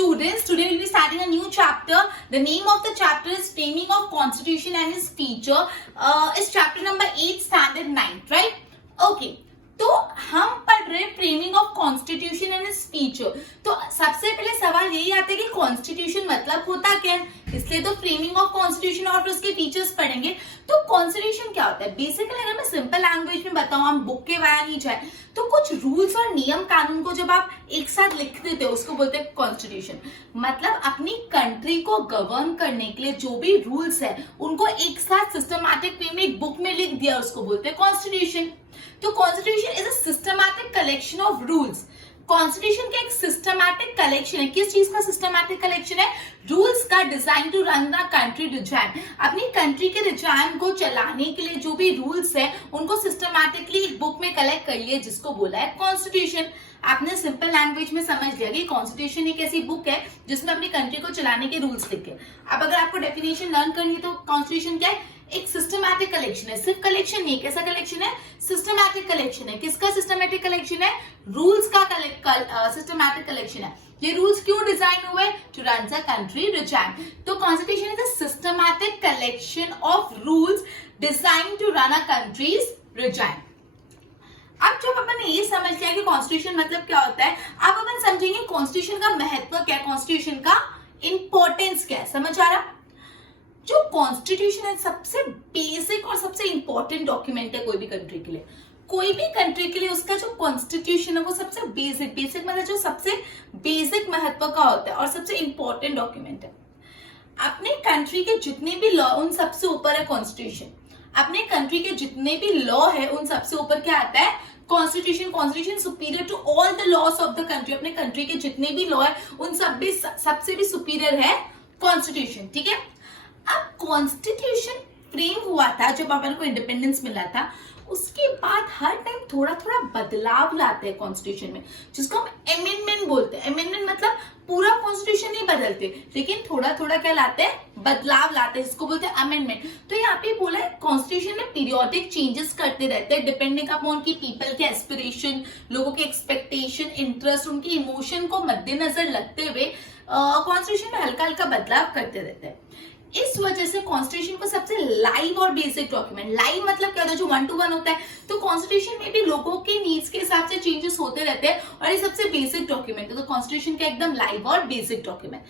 students, today we'll be starting a new chapter. The name of the chapter is Framing of Constitution and its Feature. Is chapter number 8, standard 9, right? Okay. तो हम पढ़ रहे हैं framing of constitution and its feature. तो सबसे पहले सवाल यही आता है कि कॉन्स्टिट्यूशन मतलब होता क्या है, इसलिए तो फ्रेमिंग ऑफ कॉन्स्टिट्यूशन और फिर उसके फीचर्स पढ़ेंगे। तो कॉन्स्टिट्यूशन क्या होता है? बेसिकली अगर मैं सिंपल लैंग्वेज में बताऊं, हम बुक के वाया नहीं जाए, तो कुछ रूल्स और नियम कानून को जब आप एक साथ लिख देते हो उसको बोलते हैं कॉन्स्टिट्यूशन। मतलब अपनी कंट्री को गवर्न करने के लिए जो भी रूल्स है उनको एक साथ सिस्टमैटिक वे में एक बुक में लिख दिया, उसको बोलते हैं कॉन्स्टिट्यूशन। तो constitution is a systematic collection of rules. Constitution का एक सिस्टमैटिक कलेक्शन है। किस चीज का सिस्टमैटिक कलेक्शन है? रूल्स का, design to run the country regime. अपनी कंट्री के रिजाइन को चलाने के लिए जो भी रूल्स है उनको सिस्टमैटिकली एक बुक में कलेक्ट कर लिए, जिसको बोला है कॉन्स्टिट्यूशन। आपने सिंपल लैंग्वेज में समझ लिया कि कॉन्स्टिट्यूशन एक ऐसी बुक है जिसमें अपनी कंट्री को चलाने के रूल्स लिखे। अब अगर आपको डेफिनेशन लर्न करनी है तो कॉन्स्टिट्यूशन क्या है? एक सिस्टमैटिक कलेक्शन है। सिर्फ कलेक्शन नहीं, कैसा कलेक्शन है? सिस्टमैटिक कलेक्शन है। किसका सिस्टमैटिक कलेक्शन है? रूल्स का सिस्टमैटिक कलेक्शन है। ये रूल्स क्यों डिजाइन हुए? To run the country regime. तो constitution is a systematic collection of rules design to run a country's regime. अब जब अपन ने ये समझ लिया कि कॉन्स्टिट्यूशन मतलब क्या होता है, अब अपन समझेंगे कॉन्स्टिट्यूशन का महत्व क्या है, कॉन्स्टिट्यूशन का इंपॉर्टेंस क्या है। समझ आ रहा? जो कॉन्स्टिट्यूशन है सबसे बेसिक और सबसे इंपॉर्टेंट डॉक्यूमेंट है कोई भी कंट्री के लिए। कोई भी कंट्री के लिए उसका जो कॉन्स्टिट्यूशन है वो सबसे बेसिक मतलब जो सबसे बेसिक महत्व का होता है और सबसे इंपॉर्टेंट डॉक्यूमेंट है। अपने कंट्री के जितने भी लॉ उन सबसे ऊपर है कॉन्स्टिट्यूशन। अपने कंट्री के जितने भी लॉ है उन सबसे ऊपर क्या आता है? Constitution. Constitution superior to all the laws of the country. अपने कंट्री के जितने भी लॉ है उन सबसे भी सुपीरियर है कॉन्स्टिट्यूशन। ठीक है। अब कॉन्स्टिट्यूशन फ्रेम हुआ था जब अपन को इंडिपेंडेंस मिला था, उसके बाद हर टाइम थोड़ा थोड़ा बदलाव लाते हैं कॉन्स्टिट्यूशन में, जिसको हम अमेंडमेंट बोलते हैं। अमेंडमेंट मतलब पूरा कॉन्स्टिट्यूशन नहीं बदलते, लेकिन थोड़ा थोड़ा क्या लाते हैं? बदलाव लाते हैं, इसको बोलते हैं अमेंडमेंट। तो यहाँ पे बोला है कॉन्स्टिट्यूशन में पीरियोडिक चेंजेस करते रहते हैं डिपेंडिंग अपॉन की पीपल के एस्पिरेशन, लोगों के एक्सपेक्टेशन, इंटरेस्ट, उनके इमोशन को मद्देनजर रखते हुए कॉन्स्टिट्यूशन में हल्का हल्का बदलाव करते रहते हैं। इस वजह से कॉन्स्टिट्यूशन को सबसे लाइव और बेसिक डॉक्यूमेंट, लाइव मतलब क्या होता है? जो 1 to 1 होता है। तो कॉन्स्टिट्यूशन में भी लोगों के नीड्स के हिसाब से चेंजेस होते रहते हैं और ये सबसे बेसिक डॉक्यूमेंट है। तो कॉन्स्टिट्यूशन का एकदम लाइव और बेसिक डॉक्यूमेंट।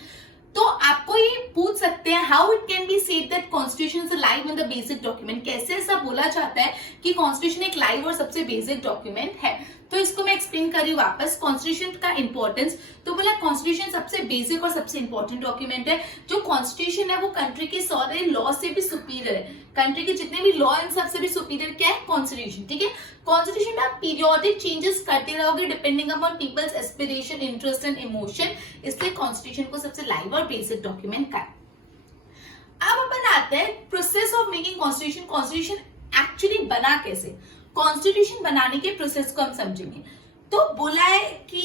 तो आपको ये पूछ सकते हैं how it can be said that constitution is live and the basic document. कैसे ऐसा बोला जाता है कि कॉन्स्टिट्यूशन एक लाइव और सबसे बेसिक डॉक्यूमेंट है? तो इसको मैं एक्सप्लेन कर रही हूँ वापस। कॉन्स्टिट्यूशन का इंपॉर्टेंस, तो बोला कॉन्स्टिट्यूशन सबसे बेसिक और सबसे इंपॉर्टेंट डॉक्यूमेंट है। जो कॉन्स्टिट्यूशन है वो कंट्री के सारे लॉ से भी सुपीरियर है। कंट्री के जितने भी लॉ इन सबसे भी सुपीरियर क्या है? कॉन्स्टिट्यूशन। ठीक है। कॉन्स्टिट्यूशन में आप पीरियोडिक चेंजेस करते रहोगे depending upon people's aspiration, interest and emotion, इसलिए कॉन्स्टिट्यूशन को सबसे लाइव और बेसिक डॉक्यूमेंट का। अब अपन आते हैं process of making constitution. Constitution actually बना कैसे? कॉन्स्टिट्यूशन बनाने के प्रोसेस को हम समझेंगे। तो बोला है कि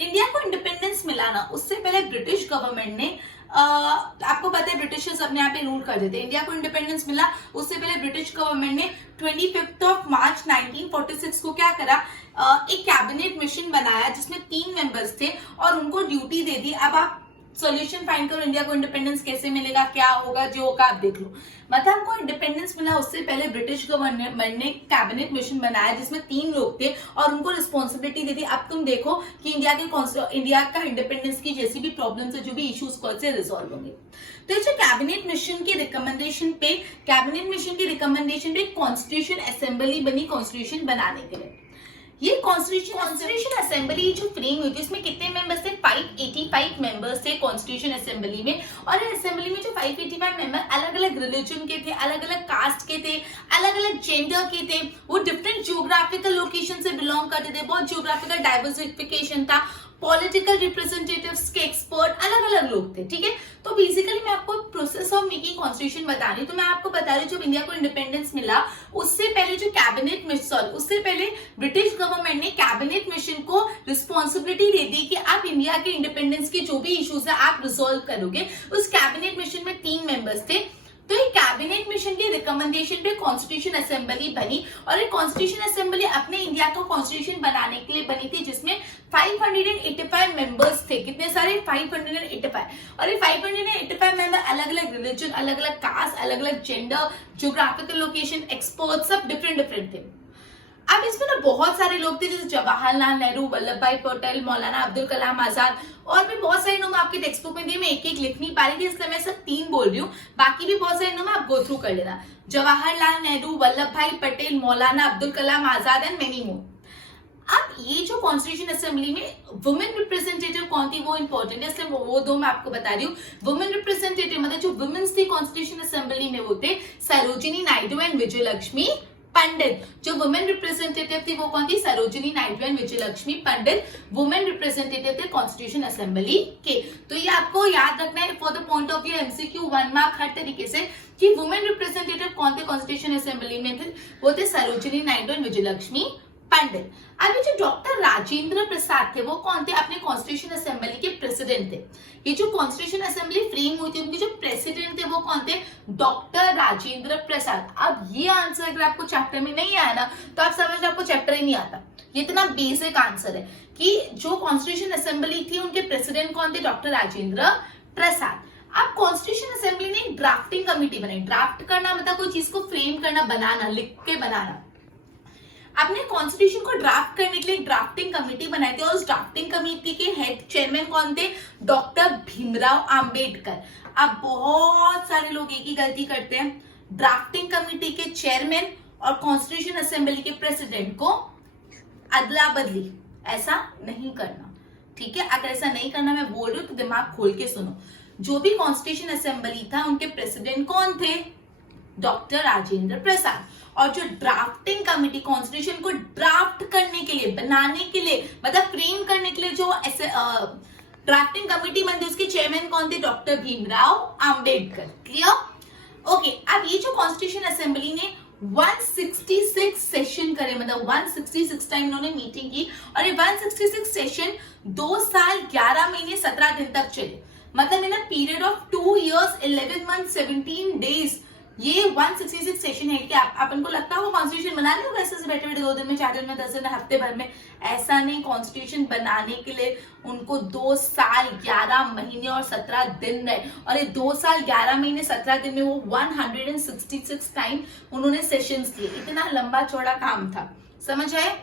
इंडिया को इंडिपेंडेंस मिला ना, उससे पहले ब्रिटिश गवर्नमेंट ने आपको पता है ब्रिटिशर्स अपने आप ही रूल कर देते। इंडिया को इंडिपेंडेंस मिला उससे पहले ब्रिटिश गवर्नमेंट ने 25 मार्च 1946 को क्या करा? एक कैबिनेट मिशन बनाया जिसमें 3 मेंबर्स थे और उनको ड्यूटी दे दी। अब आप सॉल्यूशन फाइंड करो, इंडिया को इंडिपेंडेंस कैसे मिलेगा, क्या होगा, जो होगा आप देख लो। मतलब हमको इंडिपेंडेंस मिला उससे पहले ब्रिटिश गवर्नमेंट ने कैबिनेट मिशन बनाया जिसमें 3 लोग थे और उनको रिस्पॉन्सिबिलिटी दे दी। अब तुम देखो कि इंडिया का इंडिपेंडेंस की जैसी भी प्रॉब्लम्स है, जो भी इश्यूज कैसे रिजॉल्व होंगे। तो जो कैबिनेट मिशन की रिकमेंडेशन पे कॉन्स्टिट्यूशन असेंबली बनी कॉन्स्टिट्यूशन बनाने के लिए। ये कॉन्स्टिट्यूशन असेंबली जो फ्रेम हुई थी उसमें कितने मेंबर्स थे? 585 मेंबर्स थे कॉन्स्टिट्यूशन असेंबली में। और असेंबली में जो 585 मेंबर अलग अलग रिलीजन के थे, अलग अलग कास्ट के थे, अलग अलग जेंडर के थे, वो डिफरेंट जियोग्राफिकल लोकेशन से बिलोंग करते थे। बहुत जियोग्राफिकल डाइवर्सिफिकेशन था, पॉलिटिकल रिप्रेजेंटेटिव्स के एक्सपर्ट अलग अलग लोग थे। ठीक है। तो बेसिकली मैं आपको प्रोसेस ऑफ मेकिंग कॉन्स्टिट्यूशन बता रही हूँ। तो मैं आपको बता रही हूँ जब इंडिया को इंडिपेंडेंस मिला उससे पहले जो कैबिनेट मिशन, उससे पहले ब्रिटिश गवर्नमेंट ने कैबिनेट मिशन को रिस्पॉन्सिबिलिटी दे दी कि आप इंडिया के इंडिपेंडेंस के जो भी इश्यूज है आप रिजोल्व करोगे। उस कैबिनेट मिशन में 3 मेंबर्स थे। तो ये कैबिनेट मिशन की रिकमेंडेशन पे कॉन्स्टिट्यूशन असेंबली बनी और ये कॉन्स्टिट्यूशन असेंबली अपने इंडिया का कॉन्स्टिट्यूशन बनाने के लिए बनी थी जिसमें 585 मेंबर्स थे। थे कितने सारे 585 और ये 585 मेंबर अलग अलग रिलीजन, अलग अलग कास्ट, अलग अलग जेंडर, ज्योग्राफिकल लोकेशन, एक्सपर्ट, सब डिफरेंट डिफरेंट थे। अब इसमें ना बहुत सारे लोग थे जैसे जवाहरलाल नेहरू, वल्लभ भाई पटेल, मौलाना अब्दुल कलाम आजाद और भी बहुत सारे नाम आपके टेक्स्ट बुक में दिए। मैं एक एक लिख नहीं पा रही थी इसलिए मैं सिर्फ 3 बोल रही हूँ, बाकी भी बहुत सारे नाम आप गो थ्रू कर लेना। जवाहरलाल नेहरू, वल्लभ भाई पटेल, मौलाना अब्दुल कलाम आजाद एंड मेनी मोर। अब ये जो कॉन्स्टिट्यूशन असेंबली में वुमेन रिप्रेजेंटेटिव कौन थी वो इंपॉर्टेंट है, इसलिए वो 2 मैं आपको बता रही हूँ। वुमेन रिप्रेजेंटेटिव मतलब जो वुमेन्स थी कॉन्स्टिट्यूशन असेंबली में वो थे सरोजिनी नायडू एंड विजयलक्ष्मी पंडित। जो वुमेन रिप्रेजेंटेटिव थी वो कौन थी? Sarojini Naidu and Vijayalakshmi Pandit women representative थे कॉन्स्टिट्यूशन असेंबली के। तो ये आपको याद रखना है for the point of view MCQ 1 mark हर तरीके से कि वुमेन रिप्रेजेंटेटिव कौन थे कॉन्स्टिट्यूशन असेंबली में थे, वो थे सरोजिनी नायडू एंड विजयलक्ष्मी पंडित। अभी जो डॉक्टर राजेंद्र प्रसाद थे वो कौन थे? अपने कॉन्स्टिट्यूशन असेंबली के प्रेसिडेंट थे। ये जो कॉन्स्टिट्यूशन असेंबली फ्रेम हुई थी उनके जो प्रेसिडेंट थे वो कौन थे? डॉक्टर राजेंद्र प्रसाद। अब ये आंसर अगर आपको चैप्टर में नहीं आया ना तो आप समझ आपको चैप्टर ही नहीं आता। ये इतना बेसिक आंसर है कि जो कॉन्स्टिट्यूशन असेंबली थी उनके प्रेसिडेंट कौन थे? डॉक्टर राजेंद्र प्रसाद। अब कॉन्स्टिट्यूशन असेंबली ने एक ड्राफ्टिंग कमेटी बनाई। ड्राफ्ट करना मतलब कोई चीज को फ्रेम करना, बनाना, लिख के बनाना। अपने कॉन्स्टिट्यूशन को ड्राफ्ट करने के लिए एक ड्राफ्टिंग कमेटी बनाई थी और उस ड्राफ्टिंग कमेटी के हेड चेयरमैन कौन थे? डॉक्टर भीमराव अंबेडकर। अब बहुत सारे लोग एक ही गलती करते हैं, ड्राफ्टिंग कमेटी के चेयरमैन और कॉन्स्टिट्यूशन असेंबली के प्रेसिडेंट को अदला बदली। ऐसा नहीं करना, ठीक है? अगर ऐसा नहीं करना मैं बोल रही हूँ तो दिमाग खोल के सुनो। जो भी कॉन्स्टिट्यूशन असेंबली था उनके प्रेसिडेंट कौन थे? डॉक्टर राजेंद्र प्रसाद। और जो ड्राफ्टिंग कमेटी कॉन्स्टिट्यूशन को ड्राफ्ट करने के लिए, बनाने के लिए, मतलब फ्रेम करने के लिए जो ऐसे ड्राफ्टिंग कमेटी बनती है उसके चेयरमैन कौन थे? Doctor Bhimrao Ambedkar. Clear? Okay. अब ये जो कॉन्स्टिट्यूशन असेंबली ने 166 सेशन करे, मतलब 166 टाइम इन्होंने मीटिंग की और ये 166 सेशन 2 साल 11 महीने 17 दिन तक चले। मतलब इन a period of 2 years 11 months 17 days ये 166 सेशन है कि अपन को लगता है वो कॉन्स्टिट्यूशन बना लिया ऐसे से बैठे बैठे 2 दिन में, 4 दिन में, 10 दिन में, हफ्ते भर में। ऐसा नहीं, कॉन्स्टिट्यूशन बनाने के लिए उनको 2 साल 11 महीने और 17 दिन रहे और ये 2 साल 11 महीने 17 दिन में वो 166 टाइम उन्होंने सेशंस किए। इतना लंबा चौड़ा काम था, समझ आए?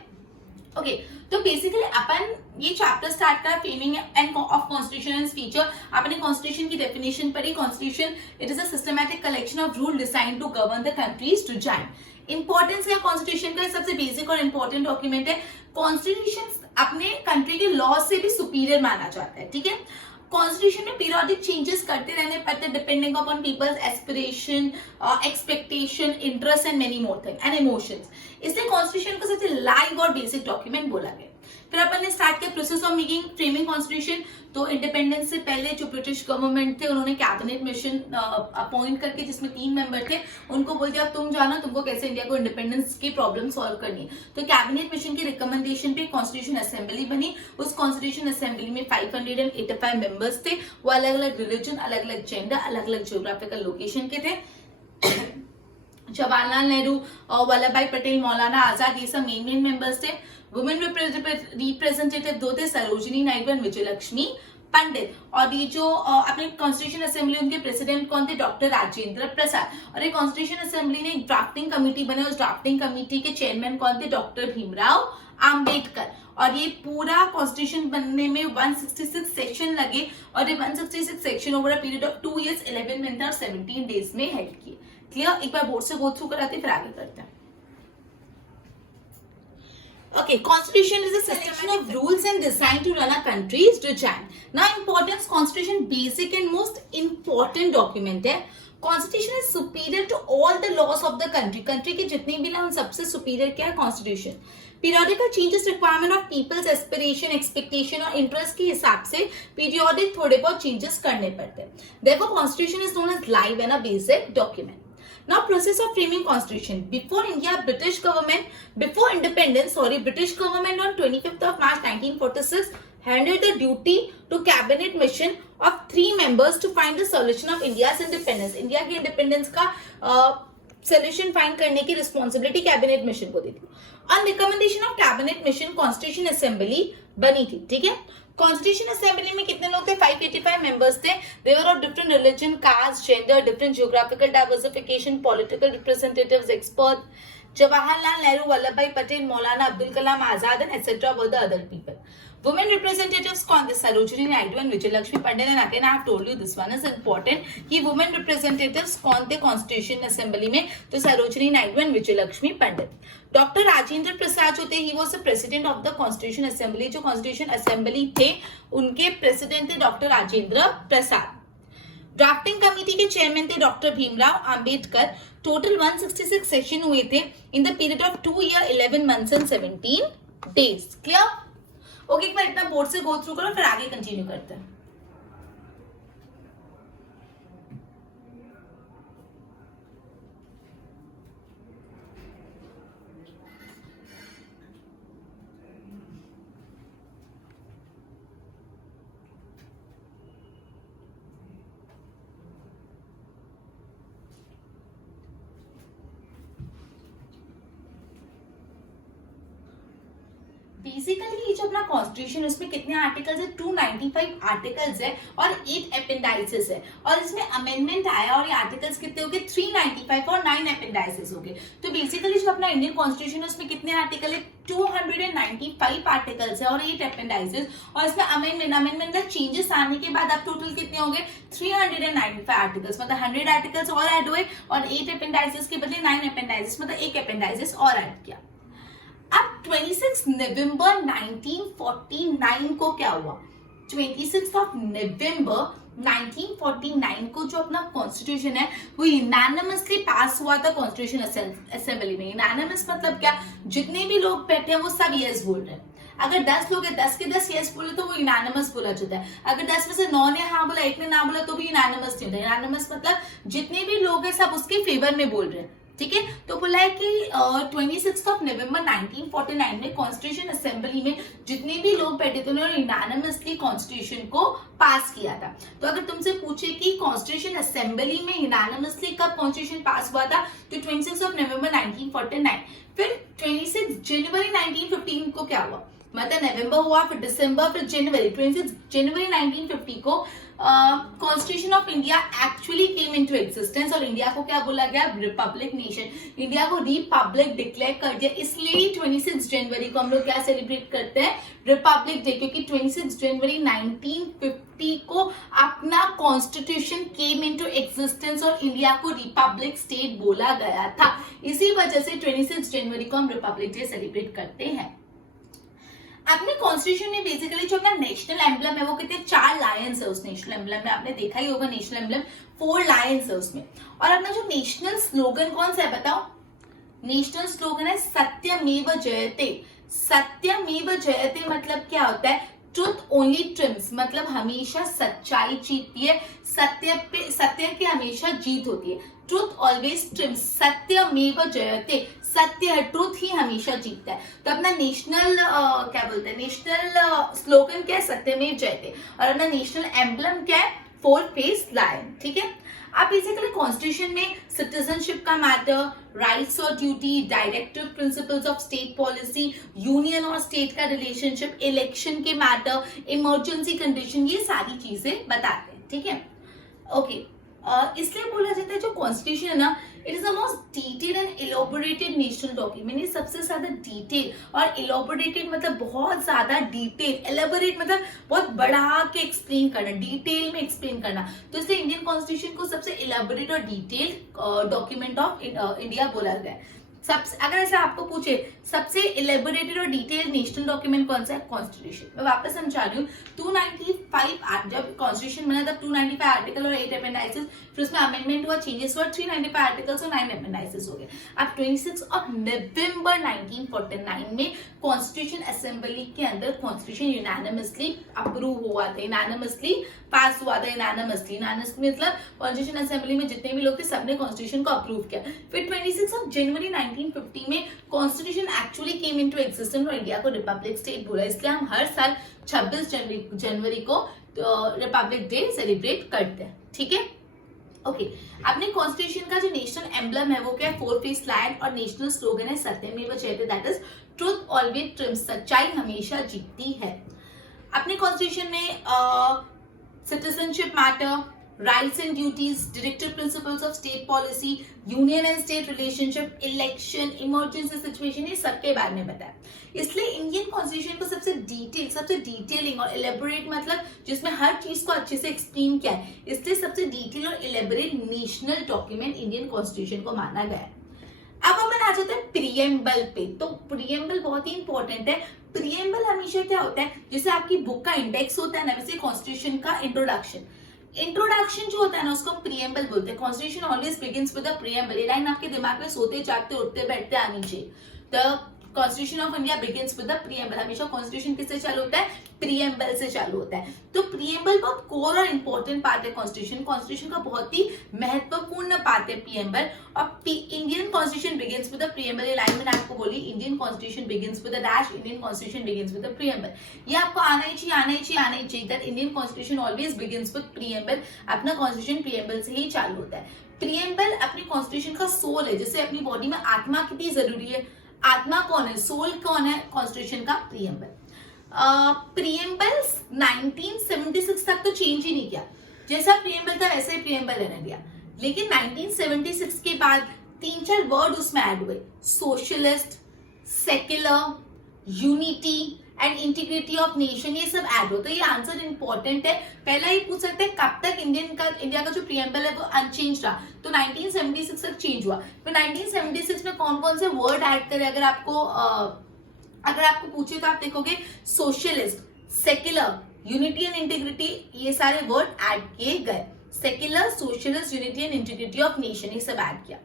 ओके तो बेसिकली अपन ये चैप्टर स्टार्ट करा framing and of constitution and feature. आपने कॉन्स्टिट्यूशन की डेफिनेशन पढ़ी। Constitution it is a systematic collection of rule design to govern the countries to join. Importance है कॉन्स्टिट्यूशन का, सबसे बेसिक और इंपॉर्टेंट डॉक्यूमेंट है। कॉन्स्टिट्यूशन अपने कंट्री के लॉ से भी सुपीरियर माना जाता है, ठीक है? कॉन्स्टिट्यूशन में पीरियोडिक चेंजेस करते रहने पड़ते depending upon people's aspiration, expectation, interest and many more thing and emotions. इसलिए कॉन्स्टिट्यूशन को सबसे लाइव और बेसिक डॉक्यूमेंट बोला गया। फिर अपन ने स्टार्ट किया process of making framing constitution. तो इंडिपेंडेंस से पहले जो ब्रिटिश गवर्नमेंट थे उन्होंने कैबिनेट मिशन अपॉइंट करके जिसमें 3 मेंबर थे उनको बोल दिया तुम जानो तुमको कैसे इंडिया को इंडिपेंडेंस की प्रॉब्लम सॉल्व करनी है। तो कैबिनेट मिशन की रिकमेंडेशन पे कॉन्स्टिट्यूशन असेंबली बनी। उस कॉन्स्टिट्यूशन असेंबली में 585 मेंबर्स थे। वो अलग अलग रिलीजन, अलग अलग जेंडर, अलग अलग ज्योग्राफिकल लोकेशन के थे। जवाहरलाल नेहरू और वल्लभ भाई पटेल, मौलाना आजाद, ये सब मेन मेंबर्स थे। वुमेन रिप्रेजेंटेटिव 2 थे, सरोजिनी नायडू एंड विजयलक्ष्मी पंडित। और ये जो अपने कॉन्स्टिट्यूशन असेंबली उनके प्रेसिडेंट कौन थे? डॉक्टर राजेंद्र प्रसाद। और ये कॉन्स्टिट्यूशन असेंबली ने एक ड्राफ्टिंग कमेटी बनाई। उस ड्राफ्टिंग कमेटी के चेयरमैन कौन थे? डॉक्टर भीमराव अंबेडकर। और ये पूरा कॉन्स्टिट्यूशन बनने में 166 सेक्शन लगे और ये 166 section over a period of 2 years 11 months और 17 days में हेल्प किए। क्लियर? एक बार बोर्ड से गो थ्रू कराते फिर आगे करते हैं। Okay, constitution is a collection of rules and designed to run a country's to join. Now, importance constitution basic and most important document है. Constitution is superior to all the laws of the country. Country के जितने भी law सबसे superior क्या है? Constitution. Periodical changes requirement of people's aspiration, expectation और interest के हिसाब से periodic थोड़े बहुत changes करने पड़ते हैं. Therefore, constitution is known as live and a basic document. Now, process of framing constitution. Before India, British government on 25th of March 1946 handed the duty to cabinet mission of 3 members to find the solution of India's independence. India की independence का solution find करने की responsibility cabinet mission को दी थी। On recommendation of cabinet mission, constitution assembly बनी थी, ठीक है? कॉन्स्टिट्यूशन असेंबली में कितने लोग थे? 585 मेंबर्स थे. They were of different religion, caste, gender, different geographical diversification, political representatives, expert. Jawaharlal Nehru, Vallabh Bhai Patel, Maulana Abdul Kalam Azad and etcetera were the other people. Women representatives कौन थे? Sarojini Naidu and Vijayalakshmi Pandit. And again I have told you this one is important कि women representatives कौन थे constitution assembly में? तो Sarojini Naidu and Vijayalakshmi Pandit. Doctor Rajendra Prasad जो थे, he was the president of the constitution assembly. जो कॉन्स्टिट्यूशन असेंबली थे उनके प्रेसिडेंट थे डॉक्टर राजेंद्र प्रसाद. ड्राफ्टिंग कमेटी के चेयरमैन थे doctor Bhimrao Ambedkar. Total 166 session हुए थे in the period of 2 years 11 months and 17 days. Clear? Okay, एक बार इतना बोर्ड से गो थ्रू करो, फिर आगे कंटिन्यू करते हैं. बेसिकली ये जो अपना कॉन्स्टिट्यूशन, उसमें कितने आर्टिकल्स है? 295 आर्टिकल्स है और 8 अपेंडाइसेस है. और इसमें अमेंडमेंट आया और ये आर्टिकल्स कितने हो गए? 395 और 9 अपेंडाइसेस हो गए. तो बेसिकली जो अपना इंडियन कॉन्स्टिट्यूशन है उसमें कितने आर्टिकल है? 295 आर्टिकल्स है और 8 अपेंडाइसेस. और इसमें अमेंडमेंट का चेंजेस आने के बाद अब टोटल कितने हो गए? 395 आर्टिकल्स. मतलब 100 आर्टिकल्स और ऐड हुए और 8 अपेंडाइसेस के बदले 9 अपेंडाइसेस, मतलब एक अपेंडाइसेस और ऐड किया. अब 26 नवंबर 1949 को क्या हुआ? 26 ऑफ नवंबर 1949 को जो अपना कॉन्स्टिट्यूशन है वो यूनानिमसली पास हुआ था कॉन्स्टिट्यूशन असेंबली में. यूनानिमस मतलब क्या? जितने भी लोग बैठे हैं वो सब यस बोल रहे हैं. अगर 10 लोग हैं, 10 के 10 यस बोले तो वो यूनानिमस बोला जाता है. अगर 10 में से 9 ने हाँ बोला, 1 ने ना बोला तो भी यूनानिमस नहीं होता. यूनानिमस मतलब जितने भी लोग हैं सब उसके फेवर में बोल रहे हैं. ठीक है, तो बोला है कि 26 ऑफ नवंबर 1949 में कॉन्स्टिट्यूशन असेंबली में जितने भी लोग बैठे थे उन्होंने यूनानिमसली कॉन्स्टिट्यूशन को पास किया था. तो अगर तुमसे पूछे कि कॉन्स्टिट्यूशन असेंबली में यूनानिमसली कब कॉन्स्टिट्यूशन पास हुआ था, तो 26 ऑफ नवंबर 1949. फिर 26 जनवरी 1915 को क्या हुआ? मतलब नवंबर हुआ, फिर दिसंबर, फिर जनवरी. 26 जनवरी 1950 को constitution of India actually came into existence और इंडिया को क्या बोला गया? Republic nation. इंडिया को रिपब्लिक डिक्लेयर कर दिया. इसलिए 26 जनवरी को हम लोग क्या सेलिब्रेट करते हैं? Republic day. क्योंकि 26 जनवरी 1950 को अपना कॉन्स्टिट्यूशन केम इनटू एग्जिस्टेंस और इंडिया को रिपब्लिक स्टेट बोला गया था. इसी वजह से 26 जनवरी को हम रिपब्लिक डे सेलिब्रेट करते हैं. अपने कॉन्स्टिट्यूशन में बेसिकली जो अपना नेशनल एम्बलम है वो कितने? 4 लायंस है उस नेशनल एम्बलम में. आपने देखा ही होगा नेशनल एम्बलम 4 लायंस है उसमें. और अपना जो नेशनल स्लोगन कौन सा है बताओ? नेशनल स्लोगन है सत्यमेव जयते. सत्यमेव जयते मतलब क्या होता है? Truth only TRIMS. मतलब हमेशा सच्चाई जीतती है. सत्य की हमेशा जीत होती है. Truth always TRIMS. सत्यमेव जयते. सत्य है, ट्रुथ ही हमेशा जीतता है. तो अपना नेशनल क्या बोलते हैं? नेशनल स्लोगन क्या है? सत्यमेव जयते. और अपना नेशनल एम्बलम क्या है? 4 फेस लायन. ठीक है. अब बेसिकली कॉन्स्टिट्यूशन में सिटीजनशिप का मैटर, राइट्स और duty, directive principles of state policy, union और स्टेट का रिलेशनशिप, इलेक्शन के मैटर, इमरजेंसी कंडीशन, ये सारी चीजें बताते हैं. ठीक है. ओके, इसलिए बोला जाता है जो कॉन्स्टिट्यूशन है ना, it is the most detail and elaborated national document. ये सबसे ज्यादा डिटेल और इलोबोरेटेड मतलब बहुत ज्यादा डिटेल. एलोबोरेट मतलब बहुत बढ़ा के एक्सप्लेन करना, डिटेल में एक्सप्लेन करना. तो इसलिए इंडियन कॉन्स्टिट्यूशन को सबसे इलोबोरेट और डिटेल डॉक्यूमेंट ऑफ इंडिया बोला गया है. सबसे अगर ऐसा आपको पूछे सबसे इलेबोरेटेड और डिटेल नेशनल डॉक्यूमेंट कौन सा है? कॉन्स्टिट्यूशन. मैं वापस समझा रही हूँ. 295 जब कॉन्स्टिट्यूशन बना तब 295 आर्टिकल और 8 अपेंडाइसेस, फिर उसमें अमेंडमेंट हुआ, चेंजेस हुआ, 395 आर्टिकल्स और 9 अपेंडाइसेस हो गए. अब 26 ऑफ नवंबर 1949 में कॉन्स्टिट्यूशन असेंबली के अंदर कॉन्स्टिट्यूशन यूनानिमसली अप्रूव हुआ था. यूनानिमसली पास हुआ था. यूनानिमसली मतलब कॉन्स्टिट्यूशन असेंबली में जितने भी लोग थे सबने कॉन्स्टिट्यूशन को अप्रूव किया. फिर 26 ऑफ जनवरी 1950 में constitution actually came into existence और इंडिया को रिपब्लिक स्टेट बोला. इसलिए हम हर साल 26 जनवरी को रिपब्लिक डे सेलिब्रेट करते हैं. ठीक है. ओके, अपने कॉन्स्टिट्यूशन का जो नेशनल एम्बलम है वो क्या है? 4 फेस लायन. और नेशनल स्लोगन है सत्यमेव जयते. That is truth always TRIMS. सच्चाई हमेशा जीतती है. अपने कॉन्स्टिट्यूशन में citizenship matter, rights and duties, directive principles of state policy, union and state relationship, election, emergency situation, ये सबके बारे में बताया। इसलिए इंडियन कॉन्स्टिट्यूशन को सबसे डिटेलिंग और इलेबोरेट, मतलब जिसमें हर चीज को अच्छे से एक्सप्लेन किया है, इसलिए सबसे डिटेल और elaborate national document Indian constitution को माना गया है। अब अपन आ जाते हैं प्रियम्बल पे। तो प्रियम्बल बहुत ही इंपॉर्टेंट है। प्रियम्बल हमेशा क्या होता है, जैसे आपकी बुक का इंडेक्स होता है ना, वैसे कॉन्स्टिट्यूशन का इंट्रोडक्शन जो होता है ना, उसको प्रियम्बल बोलते हैं। Constitution always begins with the preamble. ये लाइन आपके दिमाग में सोते जागते उठते बैठते आनी चाहिए। The constitution of India begins with the preamble. हमेशा कॉन्स्टिट्यूशन किससे चालू होता है? प्रियम्बल से चालू होता है। तो प्रियम्बल बहुत कोर और इंपॉर्टेंट पार्ट है कॉन्स्टिट्यूशन का बहुत ही महत्वपूर्ण पार्ट है प्रियम्बल। और Indian constitution begins with the preamble. ये लाइन मैंने आपको बोली, Indian constitution begins with the dash, Indian constitution begins with the preamble. ये आपको आना ही चाहिए that Indian constitution always begins with preamble. अपना कॉन्स्टिट्यूशन प्रियम्बल से ही चालू होता है। प्रियम्बल अपनी कॉन्स्टिट्यूशन का सोल है। जैसे अपनी बॉडी में आत्मा कितनी जरूरी है, आत्मा कौन है, सोल कौन है कॉन्स्टिट्यूशन का? प्रियम्बल। प्रियम्बल 1976 तक तो चेंज ही नहीं किया। जैसा प्रियम्बल था वैसे ही प्रियम्बल रहने दिया। लेकिन 1976 के बाद 3-4 वर्ड उसमें ऐड हुए, socialist, secular, unity and integrity of nation, ये सब ऐड हो। तो ये आंसर इंपॉर्टेंट है। पहला ही पूछ सकते हैं कब तक इंडिया का जो प्रियम्बल है वो अनचेंज रहा। तो 1976 तक चेंज हुआ। फिर 1976 में कौन कौन से वर्ड ऐड करे, अगर आपको पूछे तो आप देखोगे socialist, secular, unity and integrity, ये सारे वर्ड ऐड किए गए। Secular, socialist, unity and integrity of nation, ये सब ऐड किया।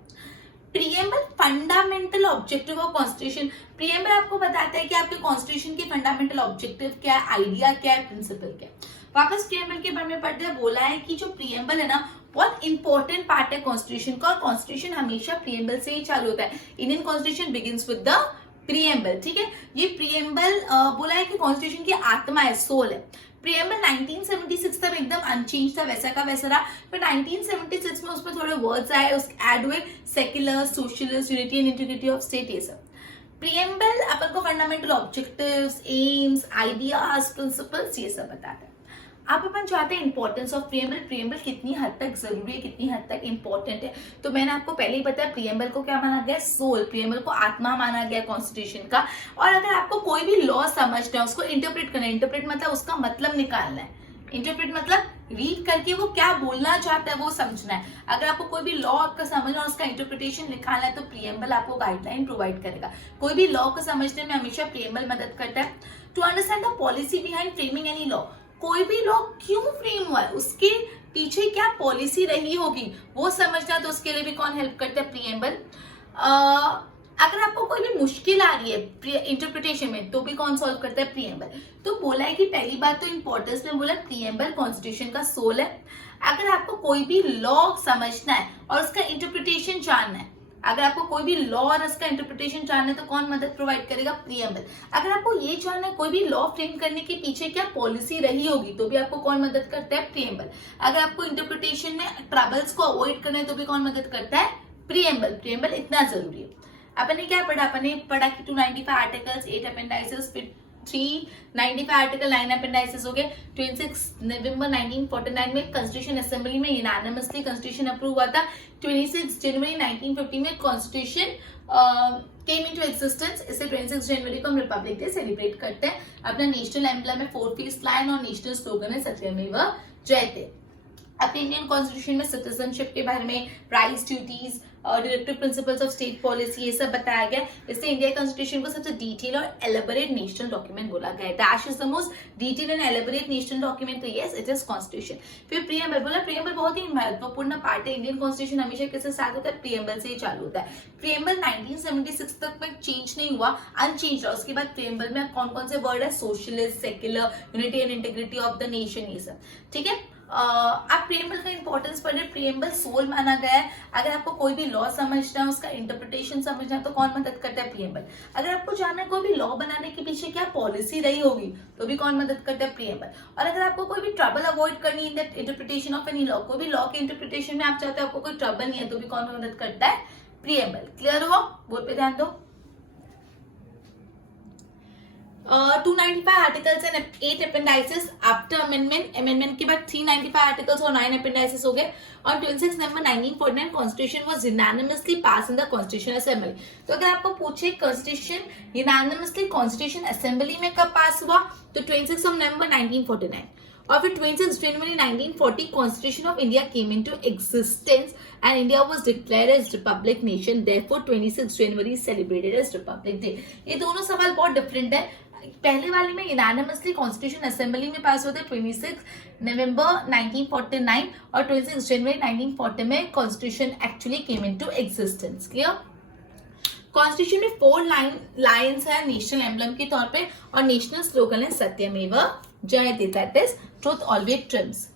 Preamble fundamental objective of constitution. Preamble आपको बताता है कि आपके कॉन्स्टिट्यूशन के फंडामेंटल ऑब्जेक्टिव क्या है, आइडिया क्या है, प्रिंसिपल क्या है। वापस प्रियम्बल के बारे में पढ़ते हैं। बोला है कि जो प्रियम्बल है ना, बहुत इंपॉर्टेंट पार्ट है कॉन्स्टिट्यूशन का, और कॉन्स्टिट्यूशन हमेशा प्रियम्बल से ही चालू होता है। Indian constitution begins with the preamble. ठीक है, ये प्रियम्बल बोला है कि कॉन्स्टिट्यूशन की आत्मा है, सोल है। प्रियम्बल 1976 तक एकदम अनचेंज था, वैसा का वैसा रहा। फिर 1976 में उसमें थोड़े वर्ड्स आए, उस ऐड हुए, secular, socialist, unity and integrity of state, ये सब। प्रियम्बल अपन को fundamental objectives, AIIMS, ideas, principles, ये सब बताता है। अब अपन चाहते हैं इंपॉर्टेंस ऑफ प्रियम्बल। प्रियम्बल कितनी हद तक जरूरी है, कितनी हद तक इंपॉर्टेंट है। तो मैंने आपको पहले ही बताया, प्रियम्बल को क्या माना गया? सोल। प्रियम्बल को आत्मा माना गया कॉन्स्टिट्यूशन का। और अगर आपको कोई भी लॉ समझना है, उसको इंटरप्रेट करना है, इंटरप्रेट मतलब उसका मतलब निकालना है। इंटरप्रेट मतलब रीड करके वो क्या बोलना चाहता है वो समझना है। अगर आपको कोई भी लॉ आपका समझना और उसका इंटरप्रिटेशन निकालना है तो प्रियम्बल आपको गाइडलाइन प्रोवाइड करेगा। कोई भी लॉ को समझने में हमेशा प्रियम्बल मदद करता है। To understand the policy behind framing any law, कोई भी लॉ क्यों फ्रेम हुआ है, उसके पीछे क्या पॉलिसी रही होगी, वो समझना, तो उसके लिए भी कौन हेल्प करता है? प्रियम्बल। अगर आपको कोई भी मुश्किल आ रही है इंटरप्रिटेशन में, तो भी कौन सॉल्व करता है? प्रियम्बल। तो बोला है कि पहली बात तो इंपॉर्टेंस में बोला प्रियम्बल कॉन्स्टिट्यूशन का सोल है। अगर आपको कोई भी लॉ समझना है और उसका इंटरप्रिटेशन जानना है, अगर आपको कोई भी लॉ और उसका इंटरप्रिटेशन जानना है तो कौन मदद प्रोवाइड करेगा? प्रियम्बल। अगर आपको ये जानना है कोई भी लॉ फ्रेम करने के पीछे क्या पॉलिसी रही होगी, तो भी आपको कौन मदद करता है? प्रियम्बल। अगर आपको इंटरप्रिटेशन में ट्रबल्स को अवॉइड करना है तो भी कौन मदद करता है? प्रियम्बल। प्रियम्बल इतना जरूरी है। अपन ने क्या पढ़ा? अपन ने पढ़ा कि 295 आर्टिकल्स, 8 अपेंडाइसेस, फिर 395 आर्टिकल, 9 अपेंडाइसेस हो गए। 26 नवंबर 1949 में कॉन्स्टिट्यूशन असेंबली में यूनानिमसली कॉन्स्टिट्यूशन अप्रूव हुआ था। 26 जनवरी 1950 में कॉन्स्टिट्यूशन केम इनटू एग्जिस्टेंस। इससे 26 जनवरी को हम रिपब्लिक डे सेलिब्रेट करते हैं। अपना नेशनल एम्बलम में 4 पीस लाइन और नेशनल स्लोगन है सत्यमेव जयते। अपने इंडियन कॉन्स्टिट्यूशन में सिटीजनशिप के बारे में, rights, duties, directive principles of state policy, ये सब बताया गया। इससे इंडिया कॉन्स्टिट्यूशन को सबसे डिटेल और एलेबोरेट नेशनल डॉक्यूमेंट बोला गया है। Dash is the most detail and elaborate national document, तो यस इट इज कॉन्स्टिट्यूशन। फिर प्रियम्बल बोला, प्रियम्बल बहुत ही महत्वपूर्ण पार्ट है। इंडियन कॉन्स्टिट्यूशन हमेशा किससे स्टार्ट होता है? प्रियम्बल से ही चालू होता है। प्रियम्बल 1976 तक में चेंज नहीं हुआ, अनचेंज रहा। उसके बाद प्रियम्बल में कौन कौन से वर्ड है? Socialist, secular, unity and integrity of the nation, ये सब। ठीक है, आप प्रियम्बल का इंपॉर्टेंस पढ़े। प्रियम्बल सोल माना गया है। अगर आपको कोई भी लॉ समझना है, उसका इंटरप्रिटेशन समझना है तो कौन मदद करता है? प्रियम्बल। अगर आपको जानना है कोई भी लॉ बनाने के पीछे क्या पॉलिसी रही होगी, तो भी कौन मदद करता है? प्रियम्बल। और अगर आपको कोई भी ट्रबल अवॉइड करनी है इन the interpretation of any law, कोई भी लॉ के इंटरप्रिटेशन में आप चाहते हो आपको कोई ट्रबल नहीं है, तो भी कौन मदद करता है? प्रियम्बल। क्लियर हुआ? बोर्ड पे ध्यान दो। 295 articles and 8 appendices after amendment, amendment के बाद 395 आर्टिकल्स और 9 अपेंडाइसेस हो गए। और 26 नवंबर 1949 constitution was unanimously pass in the constitution assembly. तो अगर आपको पूछे कॉन्स्टिट्यूशन यूनानिमसली कॉन्स्टिट्यूशन असेंबली में कब पास हुआ, तो 26 नवंबर 1949। और फिर 26 जनवरी 1940 constitution of India came into existence and India was declared as republic nation, therefore 26 January celebrated as Republic Day। ये दोनों सवाल बहुत डिफरेंट है। पहले वाले में यूनानिमसली कॉन्स्टिट्यूशन असेंबली में पास होते 26 नवंबर 1949 और 26 जनवरी 1940 में constitution actually came into existence. Clear? Constitution में 4 लाइन्स है नेशनल एम्बलम के तौर पे और नेशनल स्लोगन है सत्यमेव जयते, that is truth always TRIMS.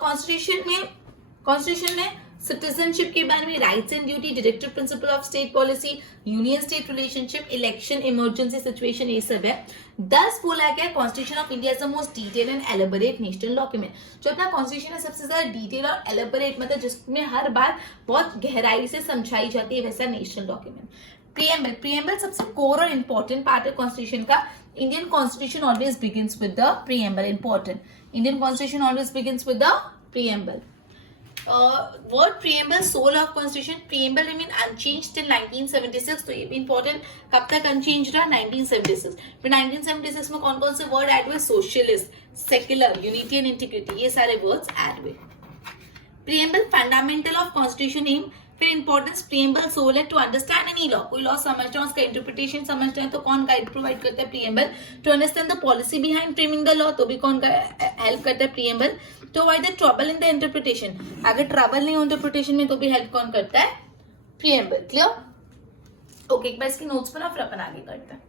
Constitution में सिटीजनशिप के बारे में, rights and duty, directive principle of state policy, union state relationship, election, emergency situation, ये सब है। 10 बोला गया constitution of India is the most detail and elaborate national document. जो अपना कॉन्स्टिट्यूशन है सबसे ज्यादा डिटेल और एलेबोरेट, मतलब जिसमें हर बात बहुत गहराई से समझाई जाती है, वैसा नेशनल डॉक्यूमेंट। प्रीएम्बल सबसे कोर और इंपॉर्टेंट पार्ट है कॉन्स्टिट्यूशन का। Indian constitution always begins with the preamble. Important, Indian constitution always begins with the preamble. Word preamble, soul of constitution, preamble remain unchanged till 1976। तो ये भी important, कब तक unchange रहा? 1976। फिर 1976 में कौन कौन से वर्ड ऐड हुए? Socialist, secular, unity and integrity, ये सारे वर्ड्स ऐड हुए। प्रीएम्बल फंडामेंटल ऑफ कॉन्स्टिट्यूशन एम। फिर इंपॉर्टेंस, प्रीएम्बल सोल है टू अंडरस्टैंड एनी लॉ। कोई लॉ समझना है, उसका इंटरप्रिटेशन समझना है, तो कौन गाइड प्रोवाइड करता है? Preamble. To understand the policy behind framing the law, तो भी कौन हेल्प करता है? Preamble. To avoid the trouble in the interpretation, अगर ट्रबल नहीं हो इंटरप्रिटेशन में तो भी हेल्प कौन करता है? प्रीएम्बल। क्लियर? ओके, एक बार इसकी नोट्स बना, फिर अपन आगे करते हैं।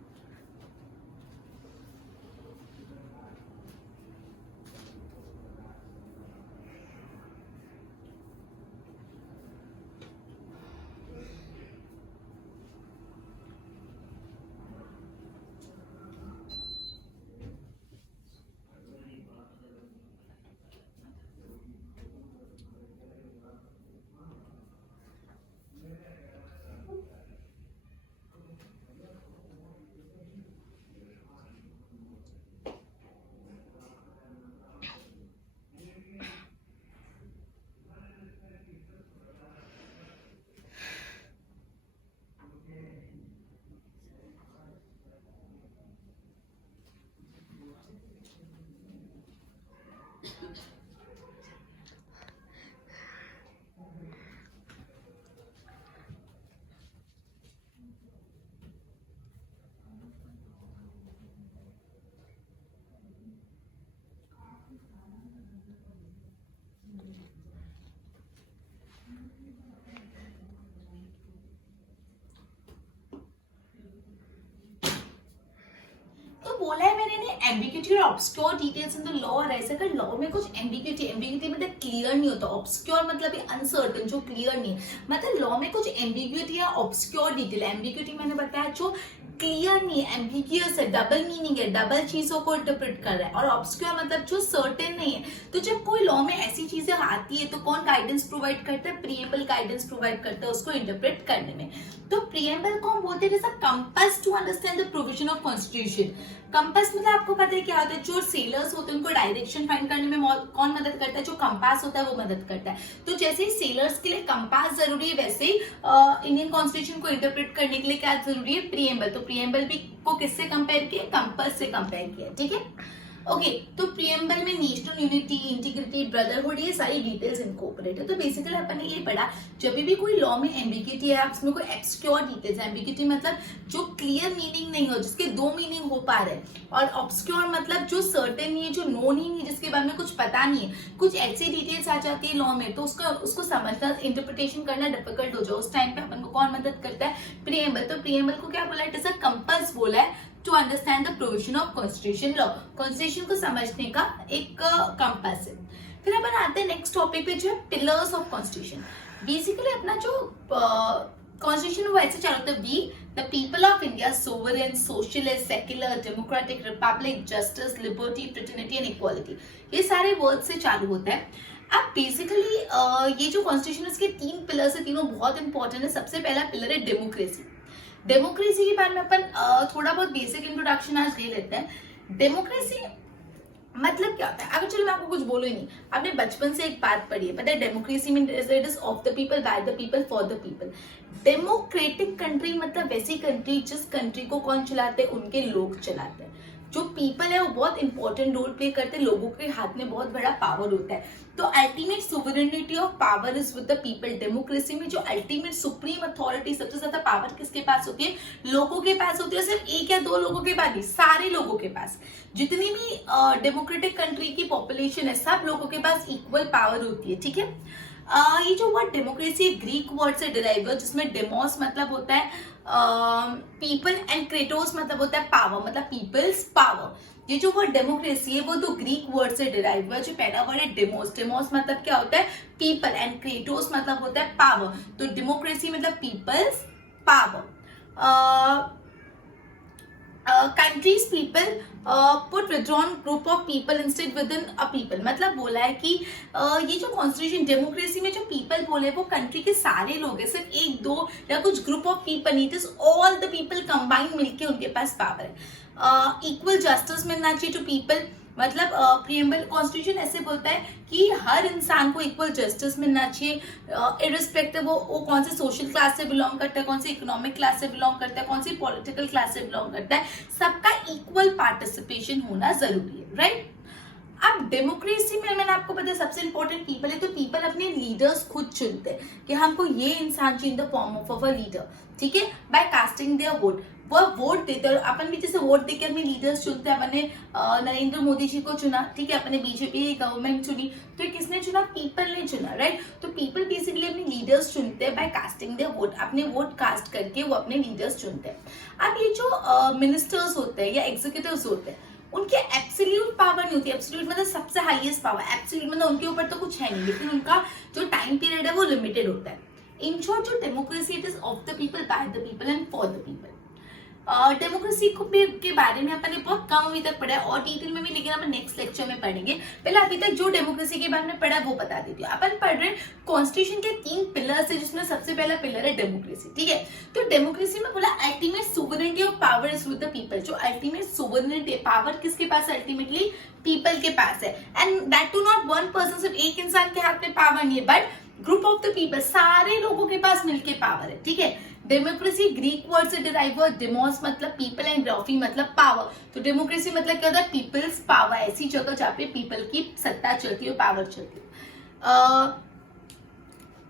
बोला है मैंने एम्बिग्यूटी और obscure details in the law. और ऐसे अगर लॉ में कुछ एम्बिग्यूटी मतलब क्लियर नहीं होता, ऑब्सक्योर मतलब अनसर्टेन, जो क्लियर नहीं, मतलब लॉ में कुछ एम्बिग्यूटी या ऑब्सक्योर डिटेल। एम्बिग्यूटी मैंने बताया जो क्लियर नहीं है, एम्बिगियस है, डबल मीनिंग है, डबल चीजों को इंटरप्रेट कर रहा है। और ऑब्सक्योर मतलब जो सर्टेन नहीं है। तो जब कोई लॉ में ऐसी चीजें आती है तो कौन गाइडेंस प्रोवाइड करता है? प्रीएम्बल गाइडेंस प्रोवाइड करता है उसको इंटरप्रेट करने में। तो प्रीएम्बल को हम बोलते हैं compass to understand the provision of constitution. Compass मतलब आपको पता है क्या होता है? जो सेलर्स होते हैं उनको डायरेक्शन फाइंड करने में कौन मदद करता है? जो कंपास होता है वो मदद करता है। तो जैसे ही सेलर्स के लिए कंपास जरूरी है, वैसे ही इंडियन कॉन्स्टिट्यूशन को इंटरप्रेट करने के लिए क्या जरूरी है? प्रीएम्बल। तो प्रीएम्बल भी को किससे कंपेयर किया? कंपास से कंपेयर किया। ठीक है, ओके। तो प्रीएम्बल में नेशनल यूनिटी, इंटीग्रिटी, ब्रदरहुड, ये सारी डिटेल्स इनकॉर्पोरेट है। तो बेसिकली अपन ने ये पढ़ा, जब भी कोई लॉ में एम्बिग्यूटी है, उसमें कोई एक्सक्योर डिटेल्स है। एम्बिग्यूटी मतलब जो क्लियर मीनिंग नहीं हो, जिसके दो मीनिंग हो पा रहे हैं। और ऑब्सक्योर मतलब जो सर्टेन नहीं है, जो नोन ही नहीं, जिसके बारे में कुछ पता नहीं है। कुछ ऐसी डिटेल्स आ जाती है लॉ में तो उसको समझना, इंटरप्रिटेशन करना डिफिकल्ट हो जाए, उस टाइम पे अपन को कौन मदद करता है? प्रीएम्बल। तो प्रीएम्बल को क्या बोला है? इट इज अ कंपास बोला है to understand the provision of constitution law. Constitution को समझने का एक कंपास है। फिर अपन आते हैं नेक्स्ट टॉपिक पे, जो है पिलर्स ऑफ कॉन्स्टिट्यूशन। बेसिकली अपना जो कॉन्स्टिट्यूशन वो ऐसे चालू होता है, we the people of India sovereign, socialist, secular, democratic, republic, justice, liberty, fraternity and equality, ये सारे वर्ड से चालू होता है। अब बेसिकली ये जो कॉन्स्टिट्यूशन है उसके 3 पिलर्स है, तीनों बहुत इंपॉर्टेंट है। सबसे पहला पिलर है डेमोक्रेसी। डेमोक्रेसी के बारे में अपन थोड़ा बहुत बेसिक इंट्रोडक्शन आज ले लेते हैं। डेमोक्रेसी मतलब क्या होता है? अगर चलो मैं आपको कुछ बोलूं ही नहीं, आपने बचपन से एक बात पढ़ी है, पता है democracy mean it is of the people, by the people, for the people. Democratic country मतलब वैसी कंट्री जिस कंट्री को कौन चलाते हैं? उनके लोग चलाते हैं। जो पीपल है वो बहुत इंपॉर्टेंट रोल प्ले करते हैं, लोगों के हाथ में बहुत बड़ा पावर होता है। तो ultimate sovereignty of power is with the people. Democracy में जो अल्टीमेट सुप्रीम अथॉरिटी, सबसे ज्यादा पावर किसके पास होती है? लोगों के पास होती है। सिर्फ एक या दो लोगों के पास नहीं, सारे लोगों के पास। जितनी भी डेमोक्रेटिक कंट्री की पॉपुलेशन है, सब लोगों के पास इक्वल पावर होती है, ठीक है। ये जो वर्ड डेमोक्रेसी ग्रीक वर्ड से डिराइव है, जिसमें डेमोस मतलब होता है पीपल एंड क्रेटोस मतलब होता है पावर, मतलब पीपल्स पावर। ये जो वर्ड डेमोक्रेसी है वो तो ग्रीक वर्ड से डिराइव हुआ है। जो पहला वर्ड है डेमोस, डेमोस मतलब क्या होता है? पीपल, एंड क्रेटोस मतलब होता है पावर। तो डेमोक्रेसी मतलब peoples power. Countries people put withdrawn group of people instead with in a people. मतलब बोला है कि ये जो कॉन्स्टिट्यूशन डेमोक्रेसी में जो पीपल बोले वो कंट्री के सारे लोग हैं, सिर्फ एक दो या कुछ ग्रुप ऑफ पीपल नहीं, it is all the people combined मिलके उनके पास पावर है। इक्वल जस्टिस मिलना चाहिए टू पीपल, मतलब प्रीएम्बल कॉन्स्टिट्यूशन ऐसे बोलता है कि हर इंसान को इक्वल जस्टिस मिलना चाहिए, इररिस्पेक्टिव वो कौन से सोशल क्लास से बिलोंग करता है, कौन से इकोनॉमिक क्लास से बिलोंग करता है, कौन सी पॉलिटिकल क्लास से बिलोंग करता है, सबका इक्वल पार्टिसिपेशन होना जरूरी है, राइट। अब डेमोक्रेसी में मैंने आपको बताया सबसे इंपॉर्टेंट पीपल है, तो पीपल अपने लीडर्स खुद चुनते हैं कि हमको ये इंसान चाहिए in the form of a leader, ठीक है, बाय कास्टिंग देयर वोट। वो वोट देते हैं, अपन भी जैसे वोट देकर अपने लीडर्स चुनते हैं। मैंने नरेंद्र मोदी जी को चुना, ठीक है, अपने बीजेपी गवर्नमेंट चुनी, तो ये किसने चुना? पीपल ने चुना, राइट। तो पीपल बेसिकली अपने लीडर्स चुनते हैं बाय कास्टिंग देयर वोट, अपने वोट कास्ट करके वो अपने लीडर्स चुनते हैं। अब ये जो मिनिस्टर्स होते हैं या एग्जीक्यूटिव्स होते हैं, उनके एब्सोल्यूट पावर नहीं होती। एब्सोल्यूट मतलब सबसे हाईएस्ट पावर, एब्सोल्यूट मतलब उनके ऊपर तो कुछ है नहीं, लेकिन उनका जो टाइम पीरियड है वो लिमिटेड होता है। इन शॉर्ट जो democracy it is of the people, by the people and for the people. Democracy के बारे में अपन ने बहुत कम अभी तक पढ़ा है और डिटेल में भी, लेकिन अपन नेक्स्ट लेक्चर में पढ़ेंगे। पहले अभी तक जो डेमोक्रेसी के बारे में पढ़ा है वो बता देती हूँ। अपन पढ़ रहे हैं कॉन्स्टिट्यूशन के 3 पिलर्स है, जिसमें सबसे पहला पिलर है डेमोक्रेसी, ठीक है। तो डेमोक्रेसी में बोला ultimate sovereignty of power is with the people. जो अल्टीमेट सुवरेनिटी पावर किसके पास है? अल्टीमेटली पीपल के पास है। And that too not one person, सिर्फ एक इंसान के हाथ में पावर नहीं है, but group of the people, सारे लोगों के पास मिलके पावर है, ठीक है। डेमोक्रेसी ग्रीक वर्ड से डिराइव हुआ, डेमोस मतलब पीपल एंड ग्राफी मतलब पावर। तो डेमोक्रेसी मतलब क्या होता है? पीपल्स पावर, ऐसी जगह जहाँ पे पीपल की सत्ता चलती है, पावर चलती है।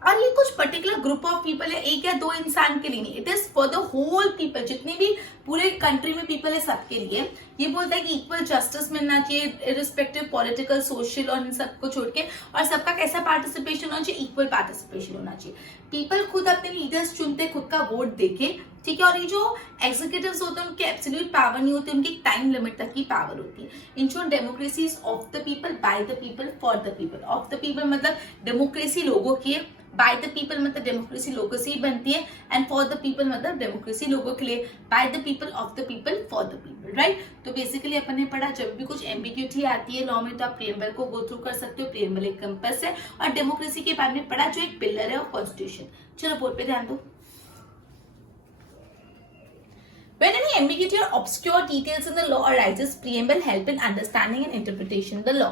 और ये कुछ पर्टिकुलर ग्रुप ऑफ पीपल है, एक या दो इंसान के लिए नहीं, it is for the whole people. जितने भी पूरे कंट्री में पीपल है सबके लिए। ये बोलता है कि इक्वल जस्टिस मिलना चाहिए, इरिस्पेक्टिव पॉलिटिकल, सोशल और इन सबको छोड़ के, और सबका कैसा पार्टिसिपेशन होना चाहिए? इक्वल पार्टिसिपेशन होना चाहिए। पीपल खुद अपने लीडर्स चुनते, खुद का वोट देके, ठीक है। और ये जो एग्जीक्यूटिव्स होते हैं उनके एब्सोल्यूट पावर नहीं होती, उनकी टाइम लिमिट तक की पावर होती है। In short democracy is of the people, by the people, for the people. Of the people मतलब डेमोक्रेसी लोगों की है, बाय द पीपल मतलब डेमोक्रेसी लोगों से ही बनती है, एंड फॉर द पीपल मतलब डेमोक्रेसी लोगों के लिए, by the people, of the people, for the people, right. तो बेसिकली अपन ने पढ़ा, जब भी कुछ एम्बिग्यूटी आती है लॉ में तो आप प्रीएम्बल को गो थ्रू कर सकते हो। प्रीएम्बल एक कंपास है, और डेमोक्रेसी के बारे में पढ़ा जो एक पिलर है ऑफ कॉन्स्टिट्यूशन। चलो बोर्ड पे ध्यान दो। When any ambiguity or obscure details in the law arises, preamble help in understanding and interpretation of the law.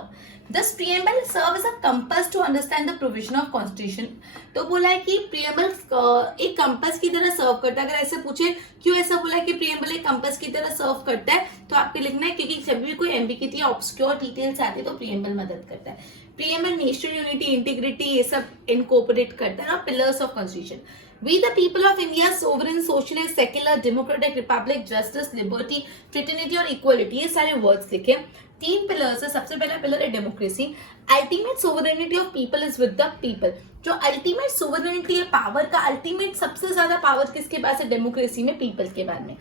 Thus, preamble serve as a compass to understand the provision of constitution. तो बोला है कि preamble एक compass की तरह सर्व करता है। अगर ऐसे पूछे क्यों ऐसा बोला है कि preamble एक compass की तरह सर्व करता है, तो आपको लिखना है क्योंकि जब भी कोई ambiguity या obscure details आती है तो preamble मदद करता है। preamble नेशनल यूनिटी, इंटीग्रिटी ये सब इनकॉर्पोरेट करता है ना, pillars of constitution. We the people of India, sovereign, socialist, secular, democratic, republic, justice, liberty, fraternity और equality, ये सारे वर्ड्स लिखे। 3 पिलर्स है। सबसे पहला पिलर है democracy. Ultimate sovereignty of people is with the people. जो अल्टीमेट सोवरेनिटी है पावर का, अल्टीमेट सबसे ज्यादा पावर किसके पास है? डेमोक्रेसी में पीपल के बारे में।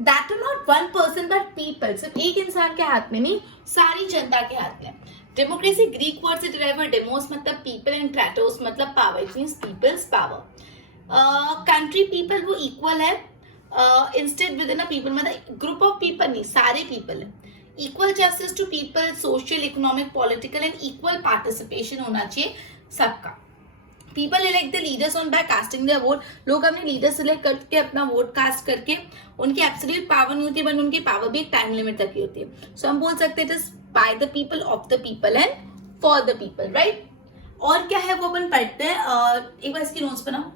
That not one person but people, सिर्फ एक इंसान के हाथ में नहीं, सारी जनता के हाथ में। डेमोक्रेसी ग्रीक वर्ड से डिराइव है, डेमोस मतलब पीपल एंड क्राटोस मतलब power, it means people's power. Country people वो इक्वल है, instead with in a people मतलब ग्रुप ऑफ पीपल नहीं, सारे पीपल है। Equal justice to people, social, economic, political and equal participation होना चाहिए सबका। People elect the leaders on by casting their vote. लोग अपने लीडर सिलेक्ट करके अपना वोट कास्ट करके उनकी एब्सोल्यूट पावर नहीं होती, बट उनकी पावर भी एक टाइम लिमिट तक की होती है. सो हम बोल सकते हैं it is by the people, of the people and for the people, right. और क्या है वो अपन पढ़ते हैं. एक बार इसकी नोट्स बनाओ.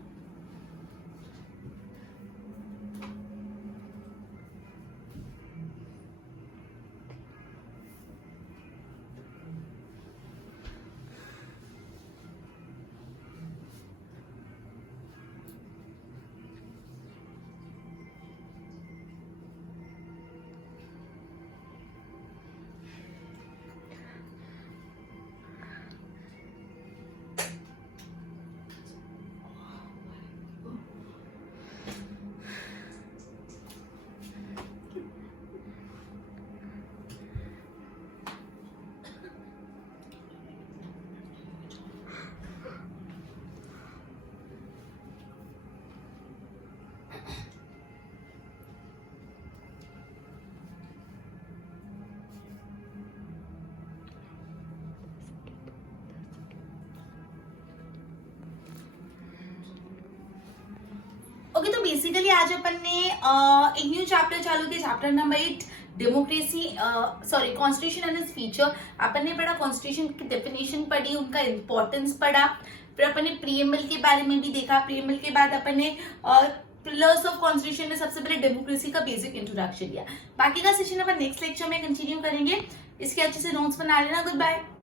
ओके, तो बेसिकली आज अपन ने एक न्यू चैप्टर चालू किया, chapter number 8, democracy, sorry constitution and its feature. अपन ने पढ़ा कॉन्स्टिट्यूशन की डेफिनेशन पढ़ी, उनका इंपॉर्टेंस पढ़ा, फिर अपन ने प्रीएम्बल के बारे में भी देखा. प्रीएम्बल के बाद अपन ने पिलर्स ऑफ कॉन्स्टिट्यूशन में सबसे पहले डेमोक्रेसी का बेसिक इंट्रोडक्शन दिया. बाकी का सेशन अपन नेक्स्ट लेक्चर में कंटिन्यू करेंगे. इसके अच्छे से नोट्स बना लेना. Good bye.